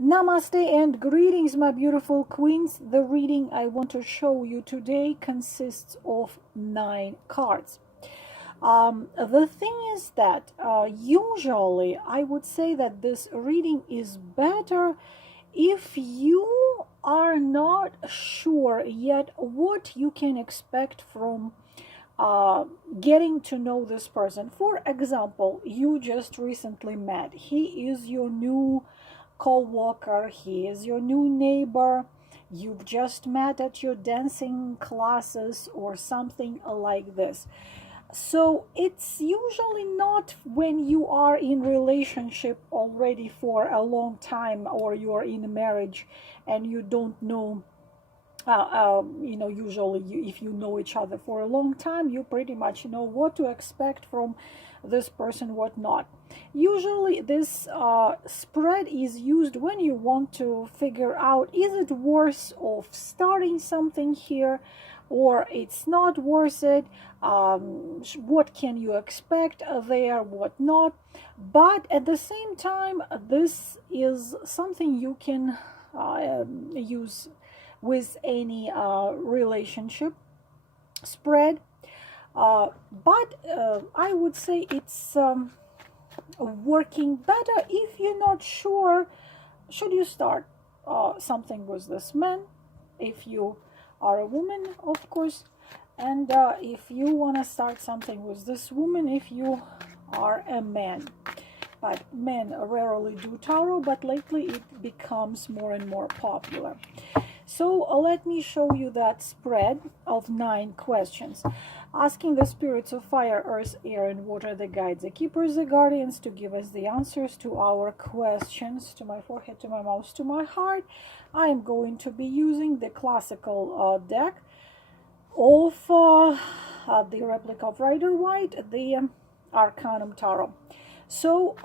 Namaste and greetings, my beautiful queens. The reading I want to show you today consists of 9 cards. The thing is that usually I would say that this reading is better if you are not sure yet what you can expect from getting to know this person. For example, you just recently met. He is your new co-worker, he is your new neighbor, you've just met at your dancing classes or something like this. So it's usually not when you are in relationship already for a long time, or you're in marriage and you don't know usually if you know each other for a long time, you pretty much know what to expect from this person, what not. Usually this spread is used when you want to figure out, is it worth of starting something here, or it's not worth it. What can you expect there, what not. But at the same time, this is something you can use with any relationship spread. But I would say it's working better if you're not sure, should you start something with this man, if you are a woman, of course, and if you want to start something with this woman, if you are a man. But men rarely do tarot, but lately it becomes more and more popular. So let me show you that spread of 9 questions. Asking the spirits of fire, earth, air, and water, the guides, the keepers, the guardians, to give us the answers to our questions. To my forehead, to my mouth, to my heart. I am going to be using the classical deck of the replica of Rider-Waite, the Arcanum Tarot. So,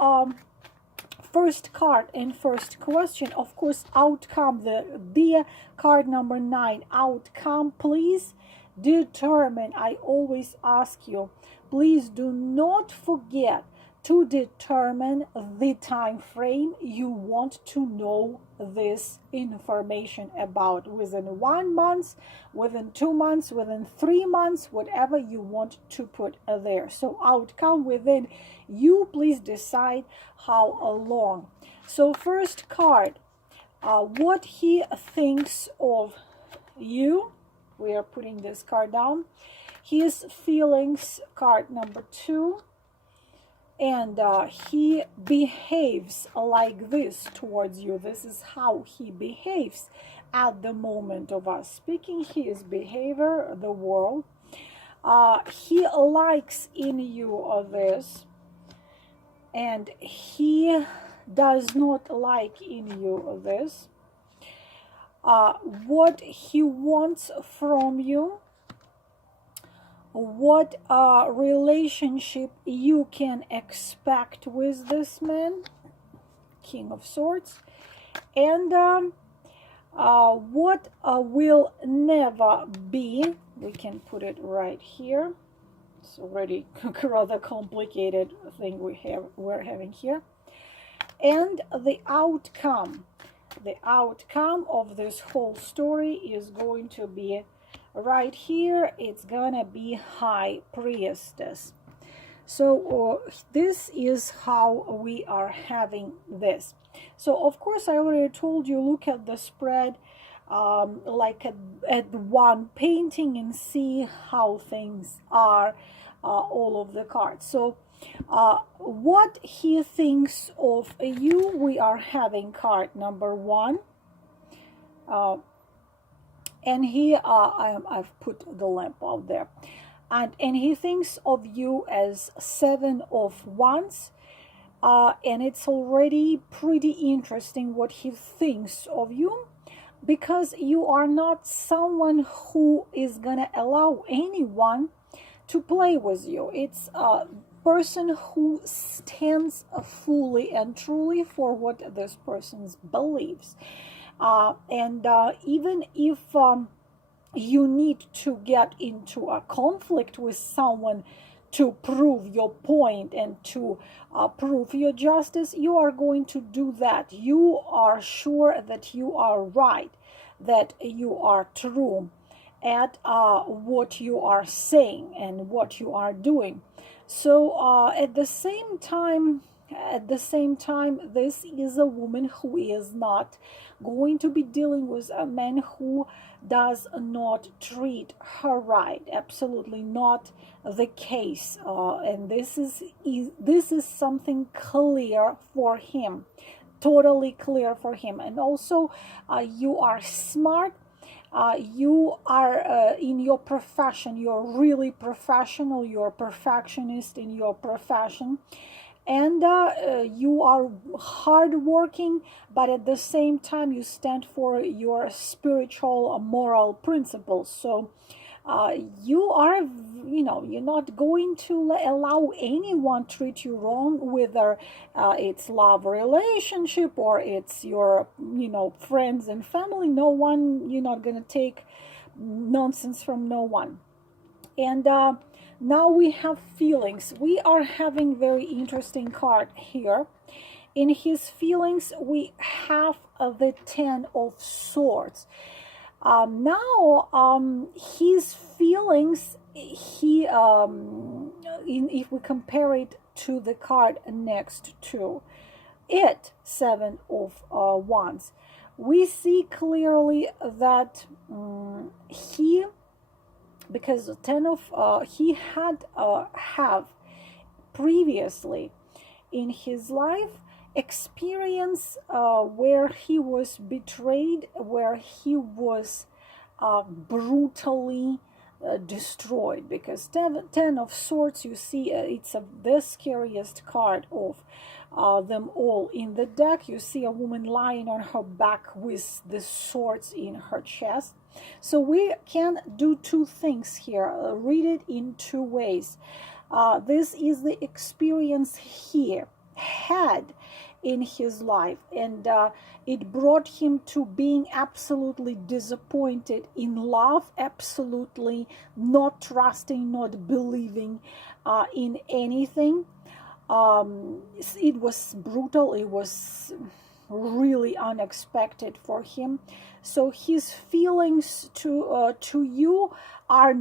first card and first question, of course, outcome, the card number 9, outcome. Please determine, I always ask you, please do not forget to determine the time frame you want to know this information about, within 1 month, within 2 months, within 3 months, whatever you want to put there. So outcome within, you please decide how long. So first card, what he thinks of you. We are putting this card down. His feelings, card number 2. And he behaves like this towards you. This is how he behaves at the moment of us speaking. His behavior, the world. He likes in you this, and he does not like in you this. What he wants from you, what relationship you can expect with this man, King of Swords, and what will never be. We can put it right here. It's already a rather complicated thing we're having here. And the outcome of this whole story is going to be right here. It's gonna be High Priestess. So this is how we are having this. So of course I already told you, look at the spread like at one painting and see how things are, all of the cards. So what he thinks of you, we are having card number 1. And he, I've put the lamp out there. And he thinks of you as 7 of Wands. And it's already pretty interesting what he thinks of you, because you are not someone who is gonna allow anyone to play with you. It's a person who stands fully and truly for what this person believes. And even if you need to get into a conflict with someone to prove your point and to prove your justice, you are going to do that. You are sure that you are right, that you are true at what you are saying and what you are doing. So at the same time, this is a woman who is not going to be dealing with a man who does not treat her right. Absolutely not the case. And this is something clear for him, totally clear for him. And also, you are smart. You are in your profession. You're really professional. You're a perfectionist in your profession. And you are hardworking, but at the same time you stand for your spiritual moral principles. So you are, you're not going to allow anyone treat you wrong, whether it's love relationship or it's your friends and family. No one, you're not going to take nonsense from no one. And now we have feelings. We are having very interesting card here. In his feelings, we have the Ten of Swords. Now, his feelings, if we compare it to the card next to it, Seven of Wands, we see clearly that because the Ten of he had have previously in his life experience where he was betrayed, where he was brutally destroyed. Because Ten of Swords, you see, it's the scariest card of them all in the deck. You see a woman lying on her back with the swords in her chest. So we can do two things here, read it in two ways. This is the experience he had in his life, and it brought him to being absolutely disappointed in love, absolutely not trusting, not believing in anything. It was brutal, it was really unexpected for him. So his feelings to you are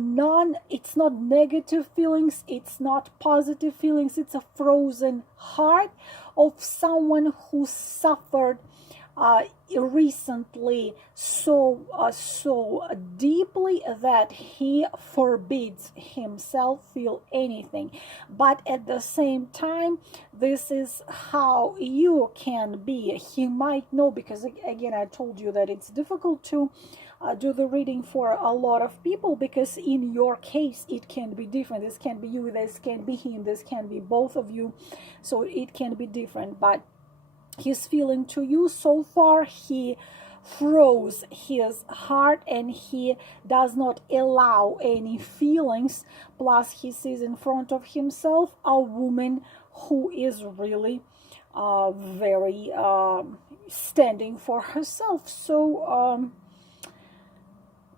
it's not negative feelings, it's not positive feelings, it's a frozen heart of someone who suffered recently so deeply that he forbids himself feel anything. But at the same time, this is how you can be. He might know, because again I told you that it's difficult to do the reading for a lot of people, because in your case it can be different. This can be you, this can be him, this can be both of you, so it can be different. But his feeling to you so far, he froze his heart and he does not allow any feelings. Plus he sees in front of himself a woman who is really very standing for herself. So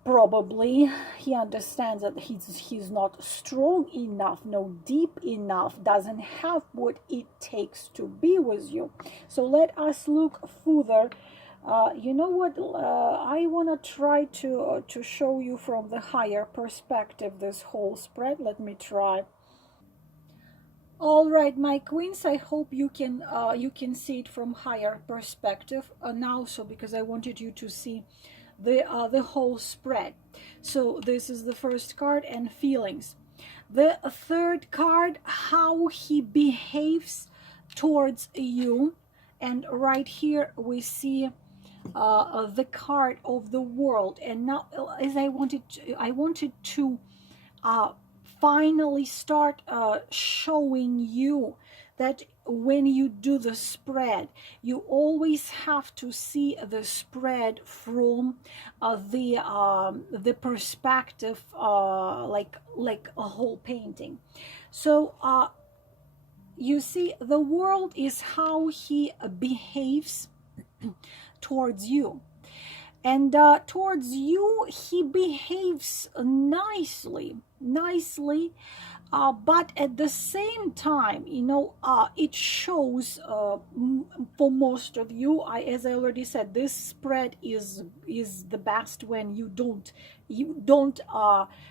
probably he understands that he's not strong enough, no deep enough, doesn't have what it takes to be with you. So let us look further. You know what, I want to try to show you from the higher perspective this whole spread. Let me try. All right, my queens, I hope you can see it from higher perspective now. So because I wanted you to see the whole spread. So this is the first card, and feelings. The third card, how he behaves towards you. And right here we see the card of the world. And now, as I wanted to finally start showing you that when you do the spread, you always have to see the spread from the perspective like a whole painting. So you see, the world is how he behaves towards you. And towards you, he behaves nicely. But at the same time, it shows for most of you, as I already said, this spread is the best when you don't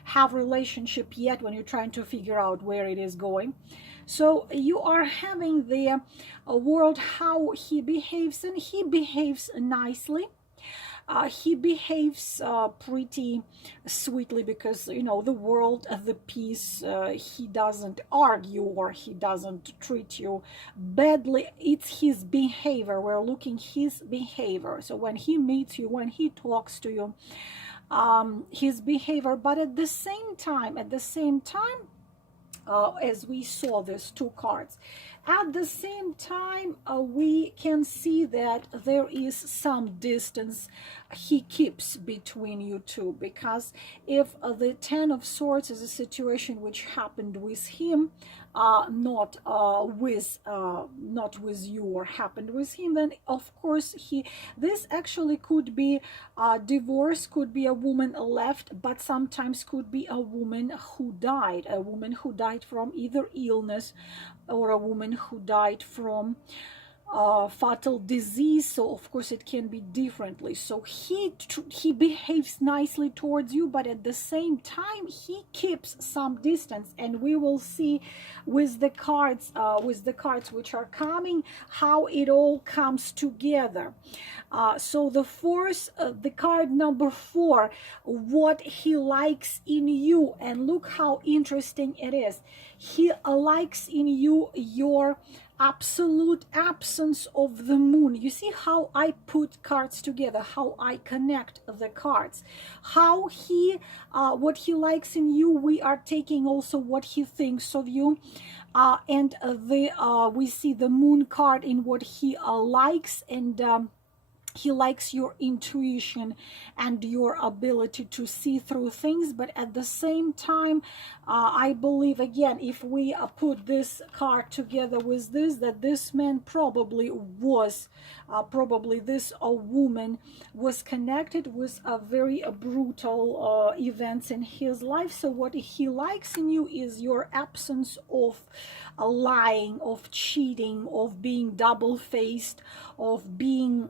have relationship yet, when you're trying to figure out where it is going. So you are having the world, how he behaves, and he behaves nicely. He behaves pretty sweetly, because the world, the peace, he doesn't argue or he doesn't treat you badly. It's his behavior. We're looking his behavior. So when he meets you, when he talks to you, his behavior. But at the same time, as we saw these two cards, at the same time, we can see that there is some distance he keeps between you two, because if the Ten of Swords is a situation which happened with him, not with you, or happened with him, then of course this actually could be divorce, could be a woman left, but sometimes could be a woman who died from either illness, or a woman who died from fatal disease. So of course it can be differently. So he behaves nicely towards you, but at the same time he keeps some distance, and we will see with the cards which are coming, how it all comes together. So the force, the card number 4, what he likes in you, and look how interesting it is. He likes in you your absolute absence of the moon. You see how I put cards together, how I connect the cards, how what he likes in you. We are taking also what he thinks of you, and we see the moon card in what he likes, and he likes your intuition and your ability to see through things. But at the same time, I believe, again, if we put this card together with this, that this man probably this woman was connected with a very brutal events in his life. So what he likes in you is your absence of lying, of cheating, of being double-faced, of being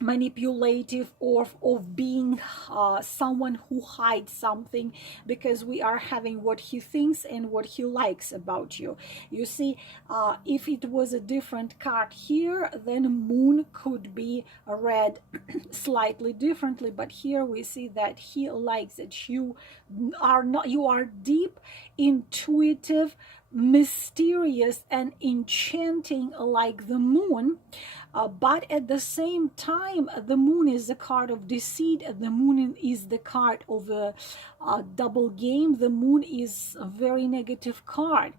manipulative, or of being someone who hides something, because we are having what he thinks and what he likes about you. You see, if it was a different card here, then moon could be read slightly differently, but here we see that he likes that you are deep, intuitive, mysterious, and enchanting like the moon. But at the same time, the moon is the card of deceit. The moon is the card of a double game. The moon is a very negative card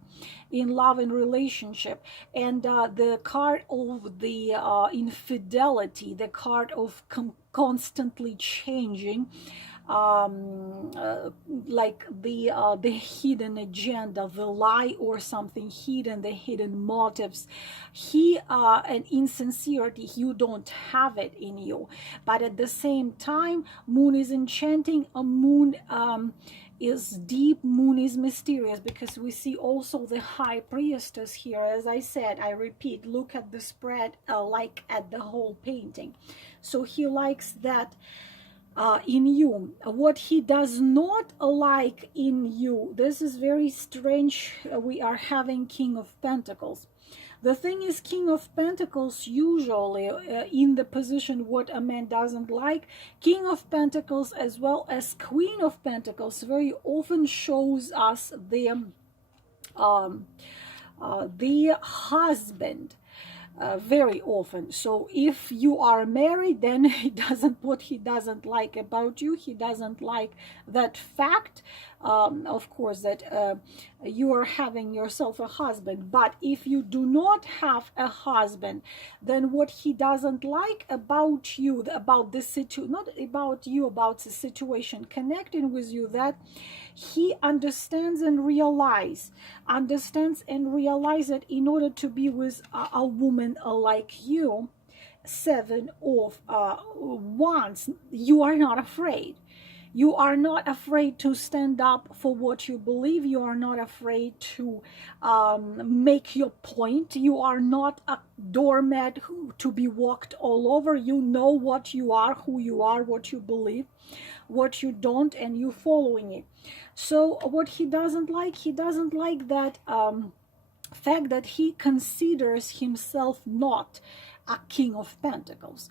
in love and relationship, and the card of the infidelity, the card of constantly changing, like the hidden agenda, the lie or something hidden, the hidden motives. And insincerity, you don't have it in you. But at the same time, moon is enchanting. A moon is deep, moon is mysterious, because we see also the high priestess here. As I said, I repeat, look at the spread, like at the whole painting. So he likes that in you. What he does not like in you, this is very strange. We are having King of Pentacles. The thing is, King of Pentacles usually in the position what a man doesn't like. King of Pentacles as well as Queen of Pentacles very often shows us the husband. Very often. So if you are married, then what he doesn't like about you, he doesn't like that fact, of course, that you are having yourself a husband. But if you do not have a husband, then what he doesn't like about you, about the situation, not about you, about the situation connecting with you, that he understands and realizes that in order to be with a woman like you, 7 of Wands, you are not afraid. You are not afraid to stand up for what you believe. You are not afraid to make your point. You are not a doormat to be walked all over. You know what you are, who you are, what you believe, what you don't, and you following it. So what he doesn't like that fact that he considers himself not a king of pentacles.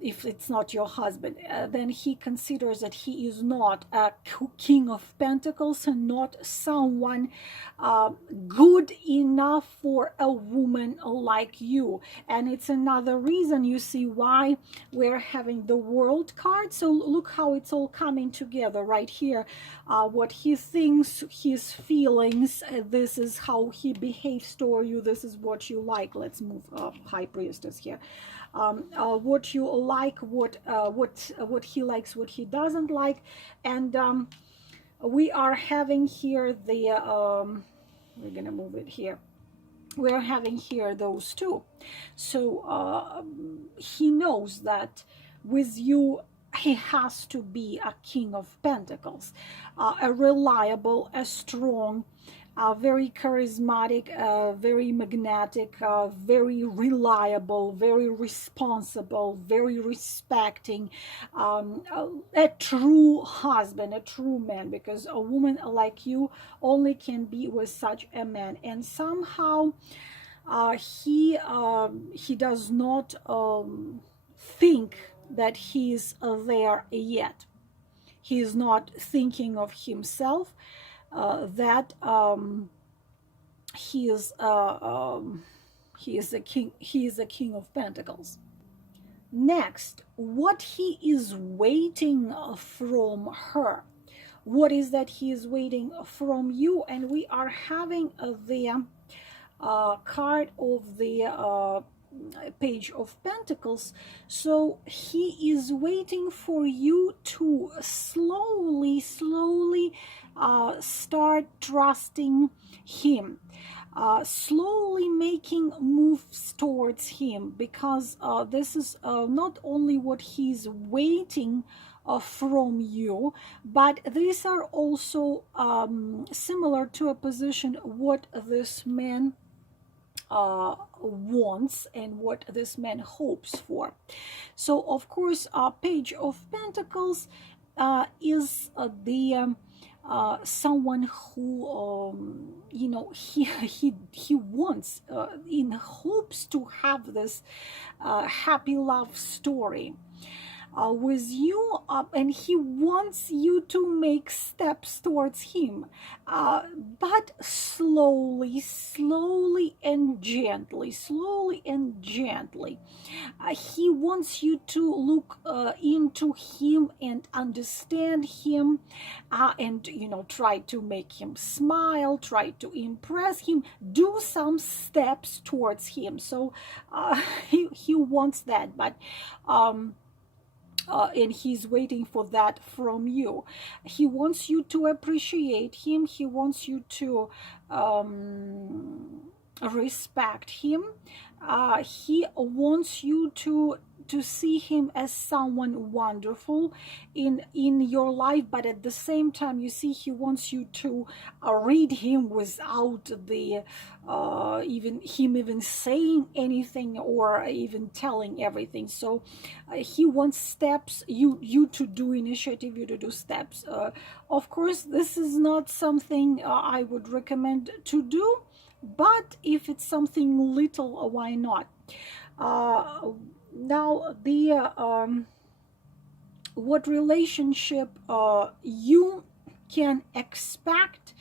If it's not your husband, then he considers that he is not a king of pentacles and not someone good enough for a woman like you. And it's another reason, you see, why we're having the World card. So look how it's all coming together right here. What he thinks, his feelings, this is how he behaves toward you, this is what you like. Let's move High Priestess here. What you like, what he likes, what he doesn't like. And we are having here the we're gonna move it here. We're having here those two. So he knows that with you he has to be a king of pentacles, a reliable, a strong, very charismatic, very magnetic, very reliable, very responsible, very respecting, a true husband, a true man, because a woman like you only can be with such a man. And somehow he does not think that he's there yet. He is not thinking of himself, that he is a king. He is a king of pentacles. Next, what he is waiting from her. What is that he is waiting from you? And we are having the card of the Page of Pentacles. So he is waiting for you to slowly start trusting him, slowly making moves towards him, because this is not only what he's waiting from you, but these are also similar to a position what this man wants and what this man hopes for. So of course Page of Pentacles is the someone who you know, he wants in hopes to have this happy love story with you, and he wants you to make steps towards him, but slowly and gently, he wants you to look into him and understand him, and you know, try to make him smile, try to impress him, do some steps towards him. So he wants that, but and he's waiting for that from you. He wants you to appreciate him. He wants you to respect him. He wants you to see him as someone wonderful in your life, but at the same time, you see, he wants you to read him without the even saying anything or even telling everything. So he wants steps, you to do initiative, you to do steps. Of course, this is not something I would recommend to do, but if it's something little, why not? Now the what relationship you can expect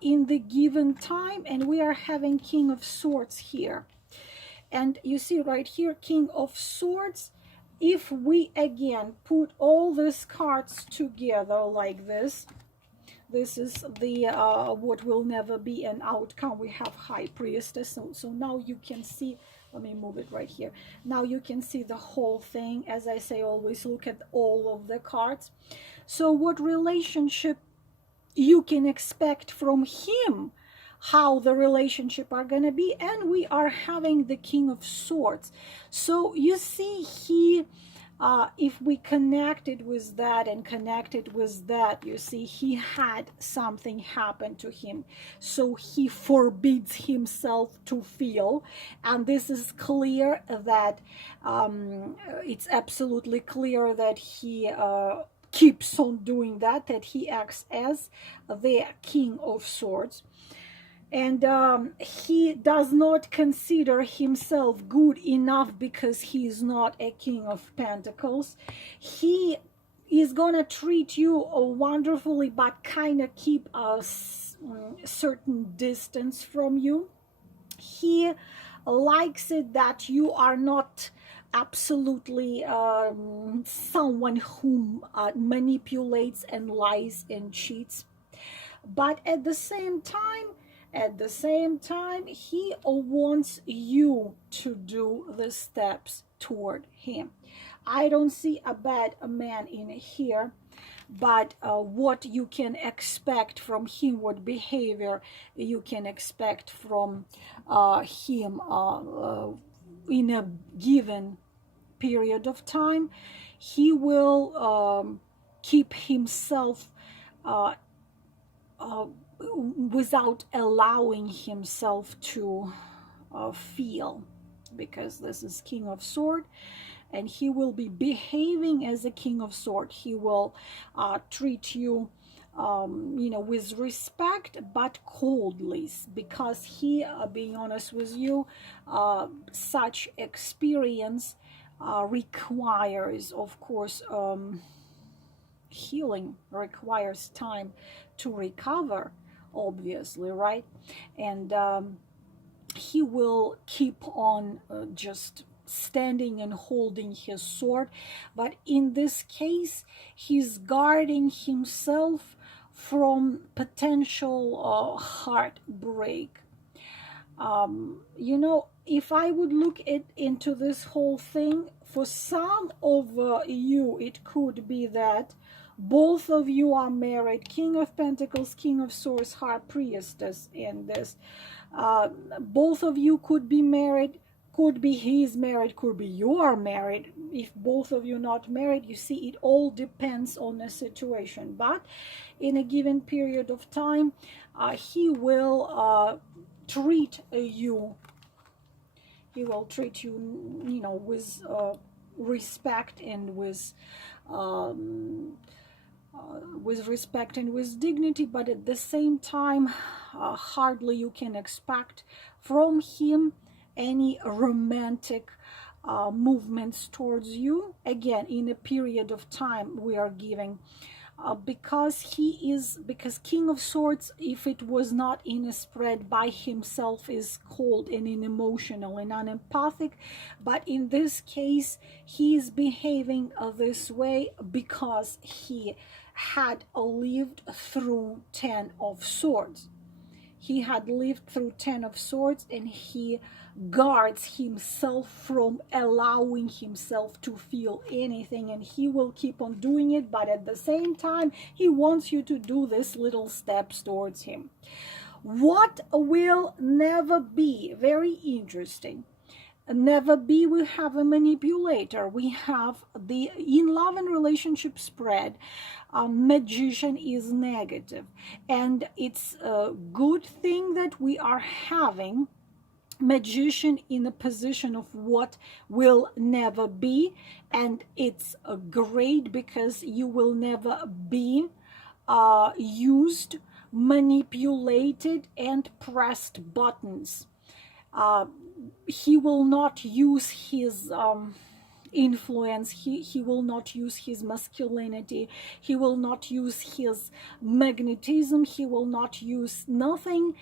in the given time. And we are having King of Swords here, and you see right here, King of Swords. If we again put all these cards together like this, this is the what will never be an outcome. We have High Priestess. So now you can see, let me move it right here. Now you can see the whole thing. As I say, always look at all of the cards. So what relationship you can expect from him, how the relationship are gonna be. And we are having the King of Swords. So you see, he if we connected with that and connected with that, you see, he had something happen to him, so he forbids himself to feel. And this is clear that it's absolutely clear that he keeps on doing that, that he acts as the King of Swords. And he does not consider himself good enough because he is not a King of Pentacles. He is gonna treat you wonderfully, but kind of keep a certain distance from you. He likes it that you are not absolutely someone who manipulates and lies and cheats. But at the same time, he wants you to do the steps toward him. I don't see a bad man in here, but what you can expect from him, what behavior you can expect from him in a given period of time, he will keep himself without allowing himself to feel, because this is King of Swords, and he will be behaving as a King of Swords. He will treat you with respect, but coldly, because he, being honest with you, such experience requires, of course, healing requires time to recover, obviously, right? And he will keep on just standing and holding his sword, but in this case he's guarding himself from potential heartbreak. If I would look into this whole thing, for some of you, it could be that both of you are married. King of Pentacles, King of Swords, High Priestess in this. Both of you could be married. Could be he's married, could be you are married. If both of you not married, you see, it all depends on the situation. But in a given period of time, he will treat you. He will treat you, with respect and with respect and with dignity. But at the same time, hardly you can expect from him any romantic movements towards you. Again, in a period of time we are giving, because King of Swords, if it was not in a spread by himself, is cold and unemotional and unempathic. But in this case, he is behaving this way because he had lived through 10 of Swords. He had lived through 10 of Swords, and he guards himself from allowing himself to feel anything, and he will keep on doing it. But at the same time, he wants you to do these little steps towards him. What will never be, very interesting, never be, we have a manipulator. We have the in love and relationship spread. Magician is negative, and it's a good thing that we are having Magician in a position of what will never be. And it's great because you will never be used, manipulated, and pressed buttons. He will not use his influence. He will not use his masculinity. He will not use his magnetism. He will not use nothing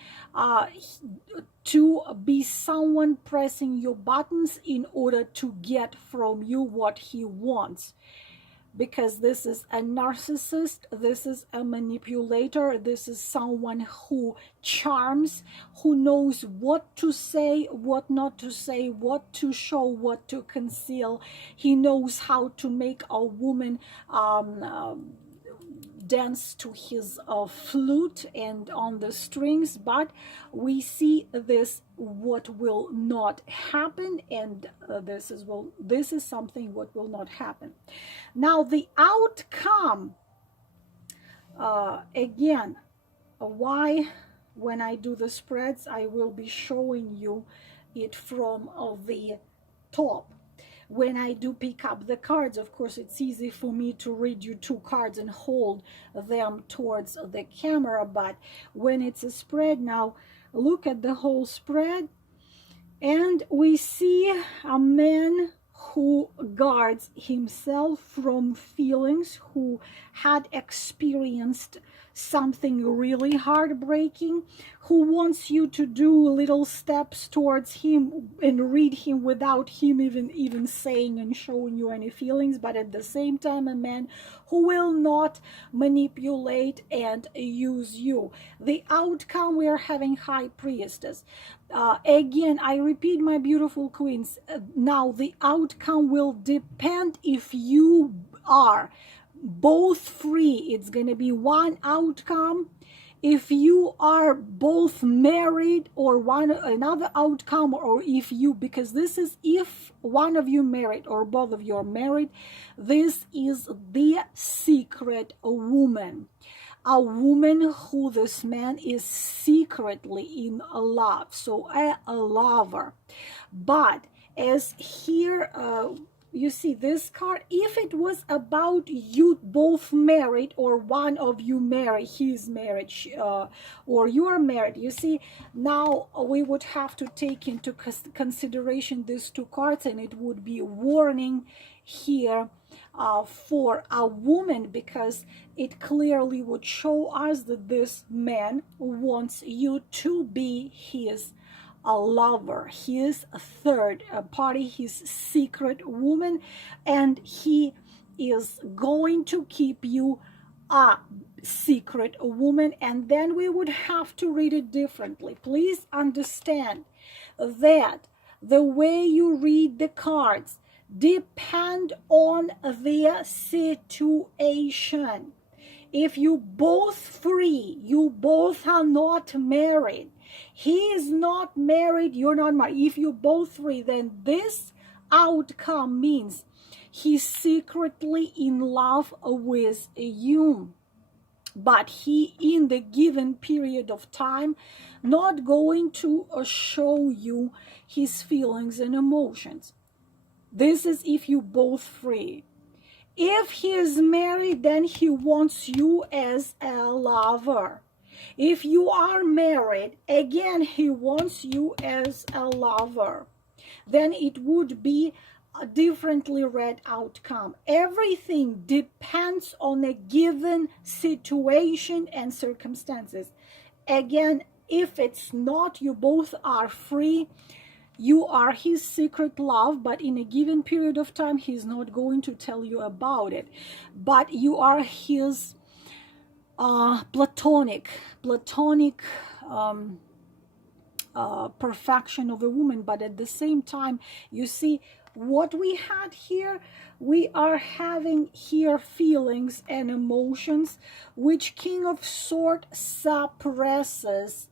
to be someone pressing your buttons in order to get from you what he wants. Because this is a narcissist, this is a manipulator, this is someone who charms, who knows what to say, what not to say, what to show, what to conceal. He knows how to make a woman dance to his flute and on the strings, but we see this what will not happen, and this is something what will not happen. Now the outcome, again, why when I do the spreads I will be showing you it from the top. When I do pick up the cards, of course, it's easy for me to read you 2 cards and hold them towards the camera, but when it's a spread, now look at the whole spread, and we see a man who guards himself from feelings, who had experienced something really heartbreaking, who wants you to do little steps towards him and read him without him even saying and showing you any feelings, but at the same time a man who will not manipulate and use you. The outcome, we are having High Priestess. Again, I repeat, my beautiful queens, now the outcome will depend if you are both free. It's going to be one outcome. If you are both married, or another outcome, or if you, because this is if one of you married or both of you are married, this is the secret woman. A woman who this man is secretly in love, so a lover. But as here, you see this card, if it was about you both married, or one of you married, he's married, or you are married, you see, now we would have to take into consideration these 2 cards, and it would be a warning here for a woman, because it clearly would show us that this man wants you to be his a lover, his third party, his secret woman, and he is going to keep you a secret woman. And then we would have to read it differently. Please understand that the way you read the cards depend on the situation. If you both free, you both are not married, he is not married, you're not married, if you both free, then this outcome means he's secretly in love with you, but he, in the given period of time, not going to show you his feelings and emotions. This is if you both free. If he is married, then he wants you as a lover. If you are married, again, he wants you as a lover. Then it would be a differently read outcome. Everything depends on a given situation and circumstances. Again, if it's not, you both are free, you are his secret love, but in a given period of time, he's not going to tell you about it. But you are his platonic perfection of a woman. But at the same time, you see what we had here, we are having here feelings and emotions which King of Swords suppresses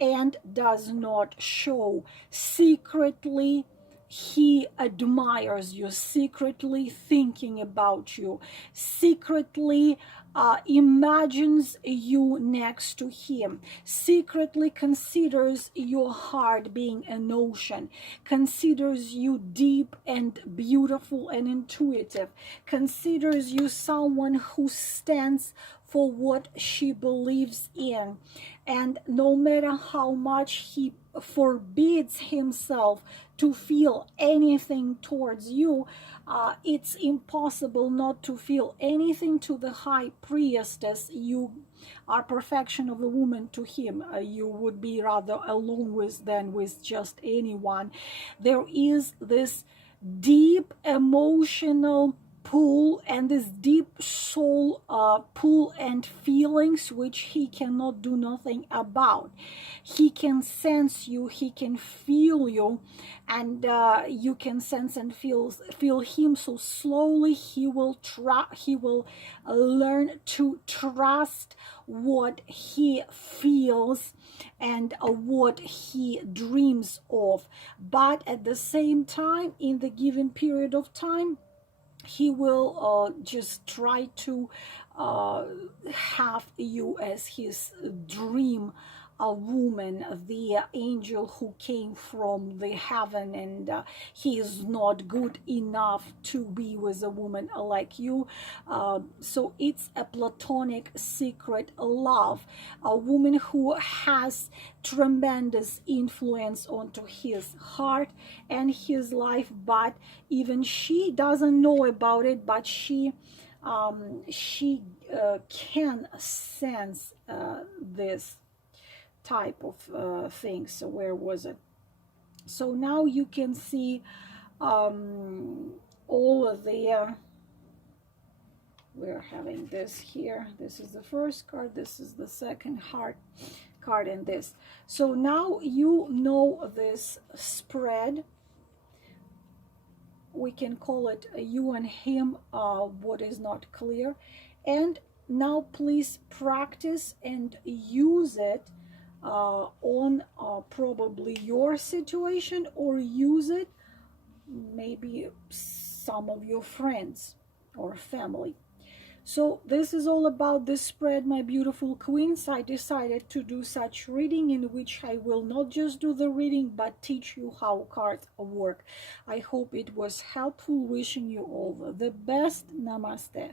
and does not show. Secretly, he admires you, secretly thinking about you, secretly imagines you next to him, secretly considers your heart being an ocean, considers you deep and beautiful and intuitive, considers you someone who stands for what she believes in. And no matter how much he forbids himself to feel anything towards you, it's impossible not to feel anything to the High Priestess. You are perfection of the woman to him. You would be rather alone with than with just anyone. There is this deep emotional pull, and this deep soul pull and feelings which he cannot do nothing about. He can sense you, he can feel you, and you can sense and feel him. So slowly he will learn to trust what he feels and what he dreams of. But at the same time, in the given period of time, he will just try to have you as his dream a woman, the angel who came from the heaven, and he is not good enough to be with a woman like you. So it's a platonic secret love, a woman who has tremendous influence onto his heart and his life, but even she doesn't know about it, but she can sense this type of things. So where was it? So now you can see all of the we're having this here. This is the first card, this is the second heart card, and this. So now you know this spread. We can call it you and him, what is not clear. And now please practice and use it on probably your situation, or use it maybe some of your friends or family. So this is all about this spread, my beautiful queens. I decided to do such reading in which I will not just do the reading but teach you how cards work. I hope it was helpful. Wishing you all the best. Namaste.